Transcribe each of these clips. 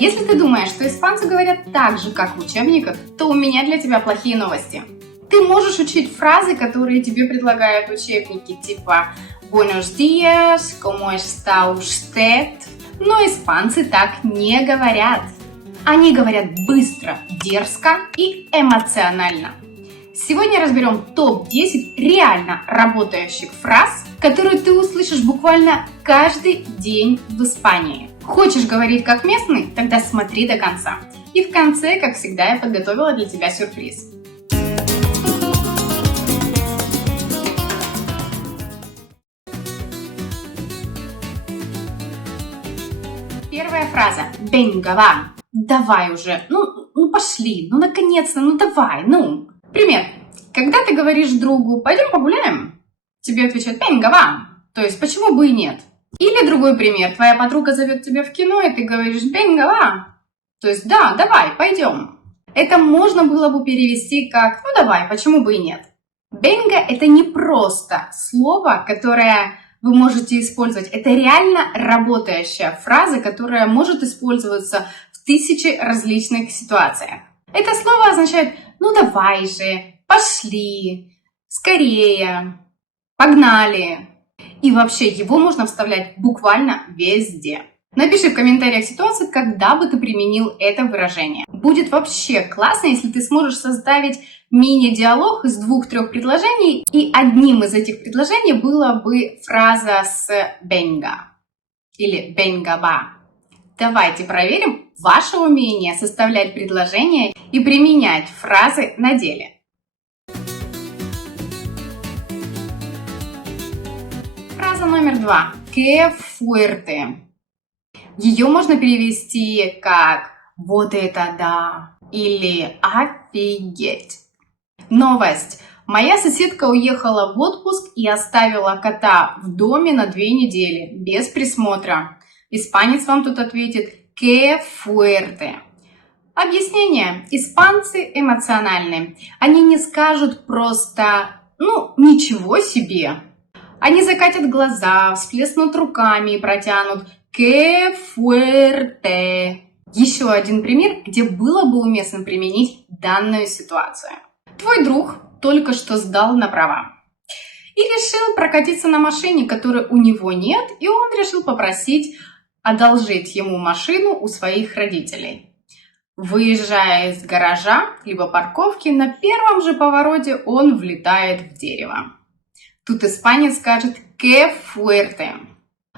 Если ты думаешь, что испанцы говорят так же, как в учебниках, то у меня для тебя плохие новости. Ты можешь учить фразы, которые тебе предлагают учебники, типа «Buenos días», «Cómo está usted?», но испанцы так не говорят. Они говорят быстро, дерзко и эмоционально. Сегодня разберем топ-10 реально работающих фраз, которые ты услышишь буквально каждый день в Испании. Хочешь говорить как местный? Тогда смотри до конца. И в конце, как всегда, я подготовила для тебя сюрприз. Первая фраза. Venga, va. Давай уже. Ну пошли. Ну наконец-то. Ну давай. Ну. Пример. Когда ты говоришь другу «пойдем погуляем», тебе отвечают «venga, va». То есть почему бы и нет. Или другой пример. Твоя подруга зовет тебя в кино, и ты говоришь «venga, va». То есть да, давай, пойдем. Это можно было бы перевести как «ну давай, почему бы и нет». Venga – это не просто слово, которое вы можете использовать. Это реально работающая фраза, которая может использоваться в 1000 различных ситуациях. Это слово означает «ну давай же», «пошли», «скорее», «погнали». И вообще его можно вставлять буквально везде. Напиши в комментариях ситуацию, когда бы ты применил это выражение. Будет вообще классно, если ты сможешь составить мини-диалог из 2-3 предложений, и одним из этих предложений была бы фраза с venga или venga va. Давайте проверим ваше умение составлять предложения и применять фразы на деле. Фраза номер 2. Que fuerte. Ее можно перевести как «вот это да» или «офигеть». Новость. Моя соседка уехала в отпуск и оставила кота в доме на 2 недели, без присмотра. Испанец вам тут ответит «que fuerte». Объяснение. Испанцы эмоциональны. Они не скажут просто «ну, ничего себе». Они закатят глаза, всплеснут руками и протянут «que fuerte». Еще один пример, где было бы уместно применить данную ситуацию. Твой друг только что сдал на права и решил прокатиться на машине, которой у него нет, и он решил попросить одолжить ему машину у своих родителей. Выезжая из гаража либо парковки, на первом же повороте он влетает в дерево. Тут испанец скажет «que fuerte».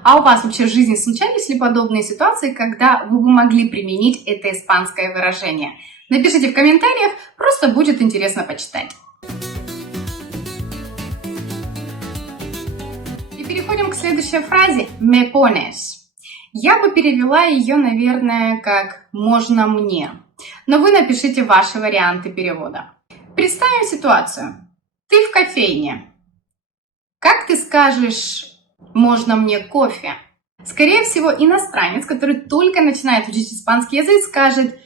А у вас вообще в жизни случались ли подобные ситуации, когда вы бы могли применить это испанское выражение? Напишите в комментариях, просто будет интересно почитать. И переходим к следующей фразе «me pones». Я бы перевела ее, наверное, как «можно мне». Но вы напишите ваши варианты перевода. Представим ситуацию. Ты в кофейне. Как ты скажешь «можно мне кофе»? Скорее всего, иностранец, который только начинает учить испанский язык, скажет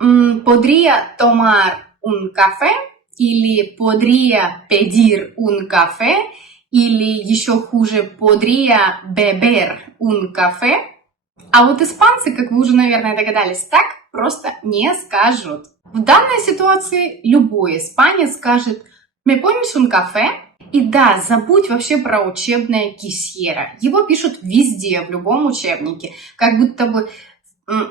«podría tomar un café» или «podría pedir un café» или еще хуже «podría beber un café». А вот испанцы, как вы уже, наверное, догадались, так просто не скажут. В данной ситуации любой испанец скажет «me pones un café». И да, забудь вообще про учебное quisiera. Его пишут везде, в любом учебнике. Как будто бы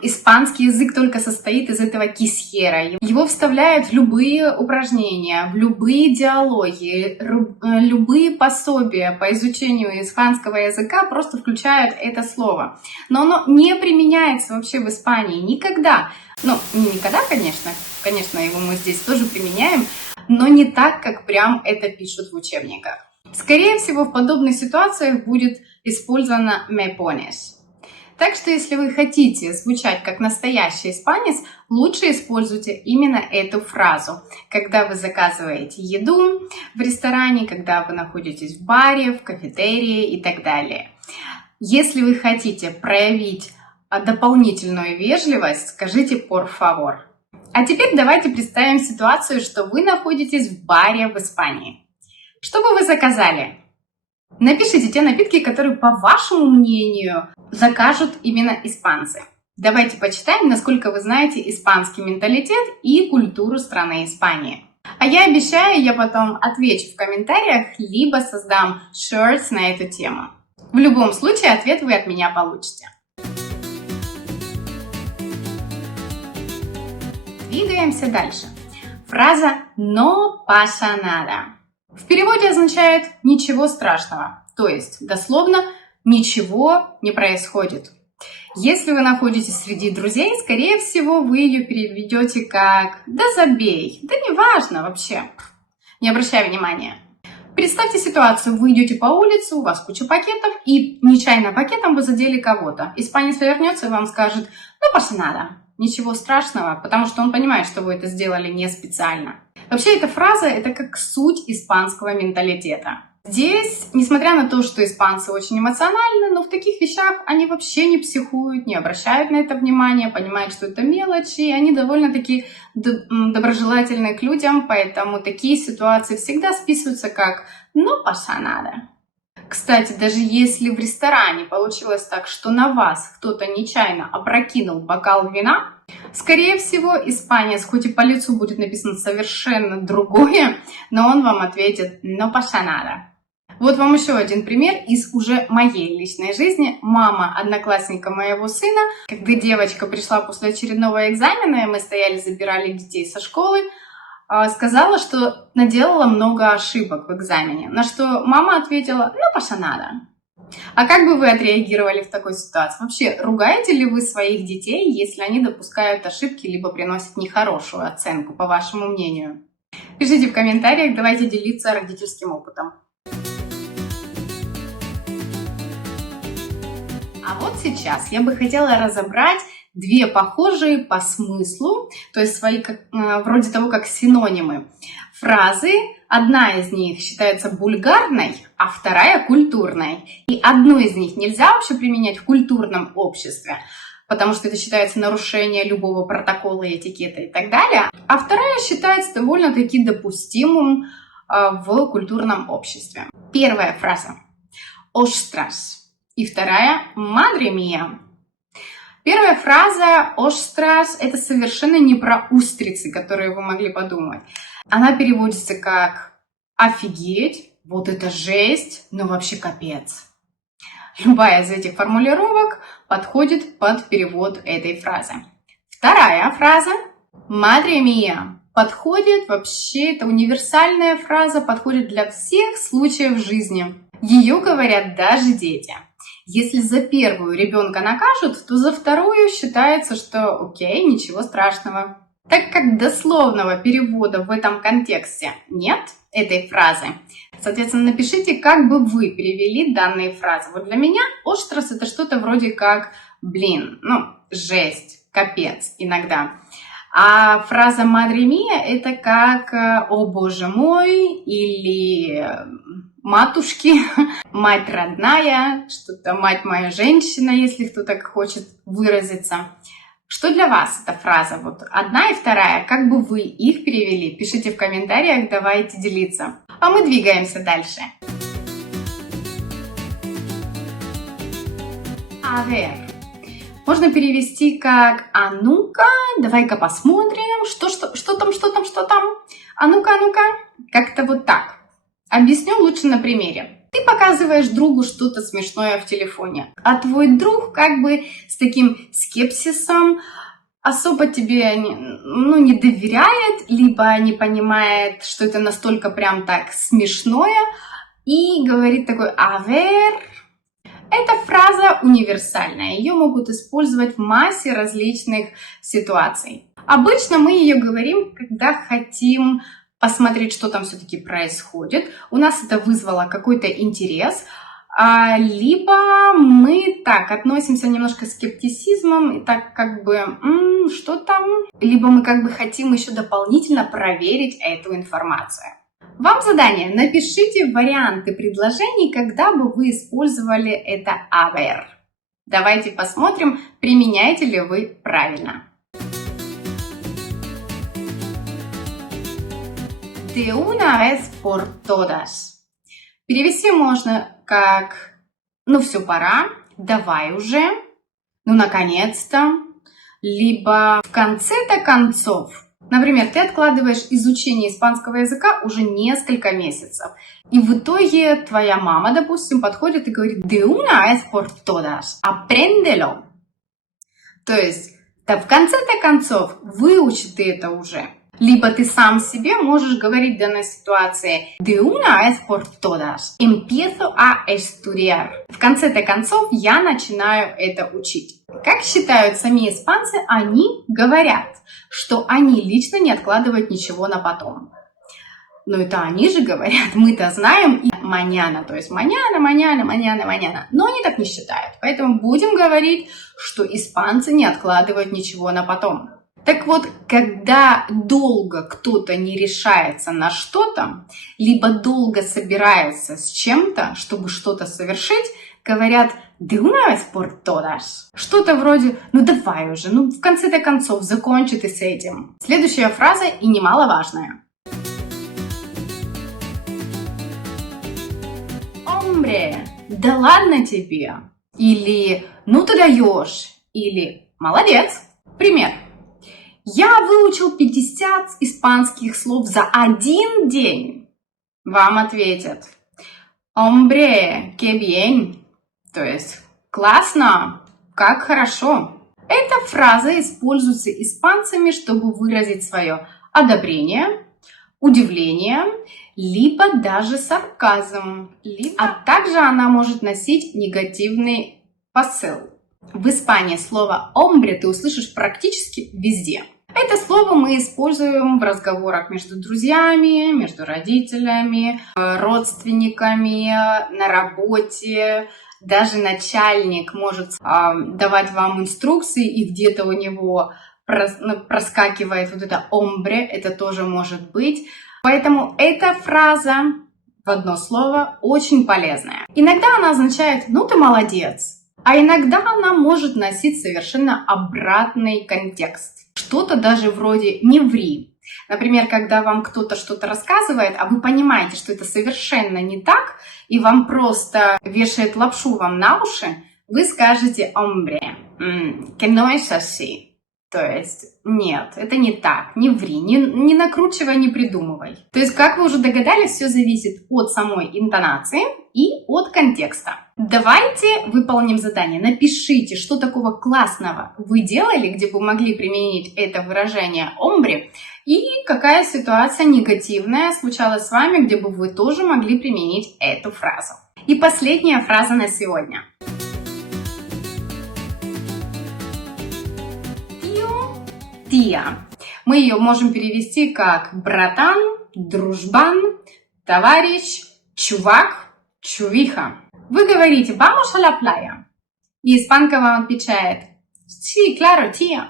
испанский язык только состоит из этого quisiera. Его вставляют в любые упражнения, в любые диалоги, любые пособия по изучению испанского языка просто включают это слово. Но оно не применяется вообще в Испании никогда. Ну, не никогда, конечно. Конечно, его мы здесь тоже применяем, но не так, как прям это пишут в учебниках. Скорее всего, в подобных ситуациях будет использовано me pones. Так что, если вы хотите звучать как настоящий испанец, лучше используйте именно эту фразу, когда вы заказываете еду в ресторане, когда вы находитесь в баре, в кафетерии и так далее. Если вы хотите проявить дополнительную вежливость, скажите por favor. А теперь давайте представим ситуацию, что вы находитесь в баре в Испании. Что бы вы заказали? Напишите те напитки, которые, по вашему мнению, закажут именно испанцы. Давайте почитаем, насколько вы знаете испанский менталитет и культуру страны Испании. А я обещаю, я потом отвечу в комментариях, либо создам shorts на эту тему. В любом случае, ответ вы от меня получите. Двигаемся дальше. Фраза «no pasa nada». В переводе означает «ничего страшного», то есть дословно «ничего не происходит». Если вы находитесь среди друзей, скорее всего, вы ее переведете как «да забей», «да неважно вообще», не обращая внимания. Представьте ситуацию, вы идете по улице, у вас куча пакетов, и нечаянно пакетом вы задели кого-то. Испанец повернется и вам скажет «ну, pasa nada», ничего страшного, потому что он понимает, что вы это сделали не специально. Вообще, эта фраза – это как суть испанского менталитета. Здесь, несмотря на то, что испанцы очень эмоциональны, но в таких вещах они вообще не психуют, не обращают на это внимания, понимают, что это мелочи, и они довольно-таки доброжелательны к людям, поэтому такие ситуации всегда списываются как «ну, pasa nada». Кстати, даже если в ресторане получилось так, что на вас кто-то нечаянно опрокинул бокал вина, скорее всего, испанец, хоть и по лицу будет написано совершенно другое, но он вам ответит «no pasa nada». Вот вам еще один пример из уже моей личной жизни. Мама одноклассника моего сына, когда девочка пришла после очередного экзамена, и мы стояли, забирали детей со школы, сказала, что наделала много ошибок в экзамене, на что мама ответила «ну, pasa nada». А как бы вы отреагировали в такой ситуации? Вообще, ругаете ли вы своих детей, если они допускают ошибки, либо приносят нехорошую оценку, по вашему мнению? Пишите в комментариях, давайте делиться родительским опытом. А вот сейчас я бы хотела разобрать две похожие по смыслу, то есть свои вроде того, как синонимы фразы. Одна из них считается вульгарной, а вторая культурной. И одну из них нельзя вообще применять в культурном обществе, потому что это считается нарушением любого протокола, этикета и так далее. А вторая считается довольно-таки допустимым в культурном обществе. Первая фраза «ostras» и вторая «madre mía». Первая фраза «ostras» — это совершенно не про устрицы, которые вы могли подумать. Она переводится как «офигеть», «вот это жесть», «ну вообще капец». Любая из этих формулировок подходит под перевод этой фразы. Вторая фраза «madre mía» подходит вообще, это универсальная фраза, подходит для всех случаев жизни. Ее говорят даже дети. Если за первую ребенка накажут, то за вторую считается, что окей, ничего страшного. Так как дословного перевода в этом контексте нет этой фразы, соответственно, напишите, как бы вы перевели данные фразы. Вот для меня «острос» — это что-то вроде как «блин», ну, «жесть», «капец» иногда. А фраза «madre mía» — это как «о боже мой» или «матушки», «мать родная», что-то «мать моя женщина», если кто так хочет выразиться. Что для вас эта фраза? Вот одна и вторая, как бы вы их перевели? Пишите в комментариях, давайте делиться. А мы двигаемся дальше. A ver. Можно перевести как «а ну-ка, давай-ка посмотрим, что там, а ну-ка, как-то вот так». Объясню лучше на примере. Ты показываешь другу что-то смешное в телефоне, а твой друг как бы с таким скепсисом особо тебе не доверяет, либо не понимает, что это настолько прям так смешное, и говорит такой «a ver». Эта фраза универсальная, ее могут использовать в массе различных ситуаций. Обычно мы ее говорим, когда хотим посмотреть, что там все-таки происходит. У нас это вызвало какой-то интерес, либо мы так относимся немножко с скептицизмом, и так как бы, что там? Либо мы как бы хотим еще дополнительно проверить эту информацию. Вам задание. Напишите варианты предложений, когда бы вы использовали это a ver. Давайте посмотрим, применяете ли вы правильно. De una vez por todas. Перевести можно как «ну все, пора», «давай уже», «ну наконец-то», либо в конце-то концов. Например, ты откладываешь изучение испанского языка уже несколько месяцев, и в итоге твоя мама, допустим, подходит и говорит: «De una vez por todas, apréndelo». То есть, да в конце-то концов, выучи ты это уже. Либо ты сам себе можешь говорить в данной ситуации: «De una vez por todas, empiezo a estudiar». В конце-то концов, я начинаю это учить. Как считают сами испанцы, они говорят, что они лично не откладывают ничего на потом. Но это они же говорят, мы-то знаем и mañana, то есть mañana. Но они так не считают. Поэтому будем говорить, что испанцы не откладывают ничего на потом. Так вот, когда долго кто-то не решается на что-то, либо долго собирается с чем-то, чтобы что-то совершить, говорят: «De una vez por todas». Что-то вроде: «Ну давай уже, ну в конце-то концов, закончи ты с этим». Следующая фраза и немаловажная. «Hombre, да ладно тебе». Или «Ну ты даешь». Или «Молодец». Пример. Я выучил 50 испанских слов за один день. Вам ответят: «Hombre, qué bien». То есть «классно», «как хорошо». Эта фраза используется испанцами, чтобы выразить свое одобрение, удивление, либо даже сарказм. А также она может носить негативный посыл. В Испании слово «hombre» ты услышишь практически везде. Это слово мы используем в разговорах между друзьями, между родителями, родственниками, на работе. Даже начальник может давать вам инструкции, и где-то у него проскакивает вот это «hombre», это тоже может быть. Поэтому эта фраза в одно слово очень полезная. Иногда она означает «ну ты молодец», а иногда она может носить совершенно обратный контекст. Что-то даже вроде «не ври». Например, когда вам кто-то что-то рассказывает, а вы понимаете, что это совершенно не так, и вам просто вешает лапшу вам на уши, вы скажете «hombre, que no es así». То есть нет, это не так, не ври, не накручивай, не придумывай. То есть, как вы уже догадались, все зависит от самой интонации и от контекста. Давайте выполним задание. Напишите, что такого классного вы делали, где вы могли применить это выражение «hombre», и какая ситуация негативная случалась с вами, где бы вы тоже могли применить эту фразу. И последняя фраза на сегодня. Тия. Мы ее можем перевести как братан, дружбан, товарищ, чувак, чувиха. Вы говорите «vamos a la playa», и испанка вам отвечает «sí, claro, tía».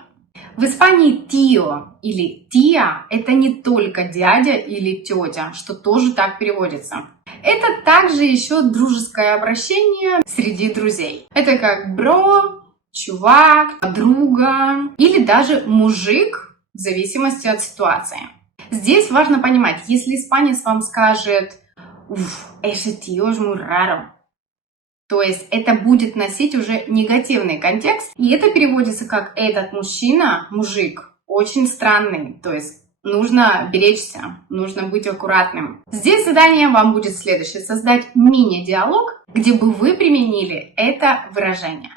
В Испании «tío» или «tía» это не только дядя или тетя, что тоже так переводится. Это также еще дружеское обращение среди друзей. Это как бро, чувак, подруга или даже мужик, в зависимости от ситуации. Здесь важно понимать, если испанец вам скажет «Уф, ese tío es muy raro», то есть это будет носить уже негативный контекст, и это переводится как «этот мужчина, мужик, очень странный», то есть нужно беречься, нужно быть аккуратным. Здесь задание вам будет следующее: создать мини-диалог, где бы вы применили это выражение.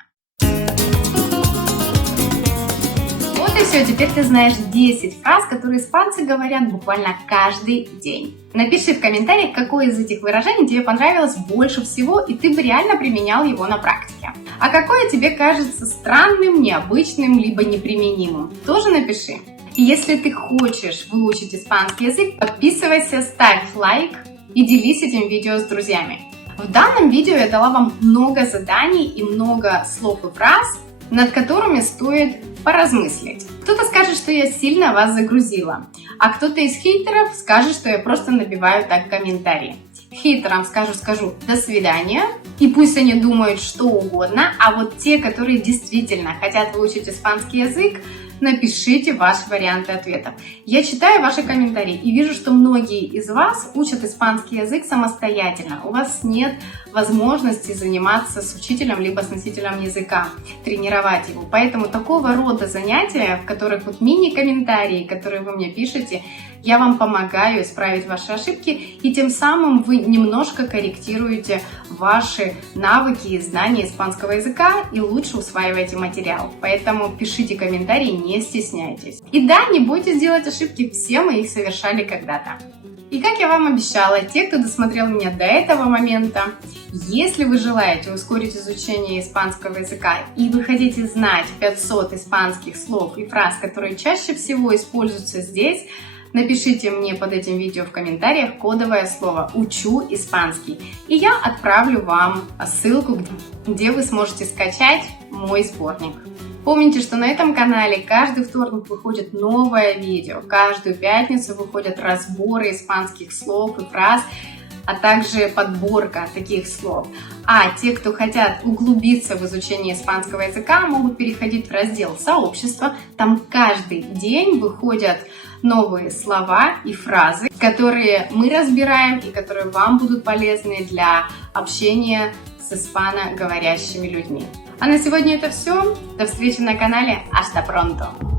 Вот и все, теперь ты знаешь 10 фраз, которые испанцы говорят буквально каждый день. Напиши в комментариях, какое из этих выражений тебе понравилось больше всего, и ты бы реально применял его на практике. А какое тебе кажется странным, необычным, либо неприменимым, тоже напиши. И если ты хочешь выучить испанский язык, подписывайся, ставь лайк и делись этим видео с друзьями. В данном видео я дала вам много заданий и много слов и фраз, над которыми стоит поразмыслить. Кто-то скажет, что я сильно вас загрузила, а кто-то из хейтеров скажет, что я просто набиваю так комментарии. Хейтерам скажу «до свидания», и пусть они думают что угодно, а вот те, которые действительно хотят выучить испанский язык, напишите ваши варианты ответов. Я читаю ваши комментарии и вижу, что многие из вас учат испанский язык самостоятельно. У вас нет возможности заниматься с учителем либо с носителем языка, тренировать его. Поэтому такого рода занятия, в которых вот мини-комментарии, которые вы мне пишете, я вам помогаю исправить ваши ошибки, и тем самым вы немножко корректируете ваши навыки и знания испанского языка и лучше усваиваете материал. Поэтому пишите комментарии, не стесняйтесь. И да, не бойтесь делать ошибки, все мы их совершали когда-то. И как я вам обещала, те, кто досмотрел меня до этого момента, если вы желаете ускорить изучение испанского языка и вы хотите знать 500 испанских слов и фраз, которые чаще всего используются здесь, напишите мне под этим видео в комментариях кодовое слово «Учу испанский», и я отправлю вам ссылку, где вы сможете скачать мой сборник. Помните, что на этом канале каждый вторник выходит новое видео, каждую пятницу выходят разборы испанских слов и фраз, а также подборка таких слов. А те, кто хотят углубиться в изучение испанского языка, могут переходить в раздел «Сообщество». Там каждый день выходят новые слова и фразы, которые мы разбираем и которые вам будут полезны для общения с испаноговорящими людьми. А на сегодня это все. До встречи на канале. Hasta pronto!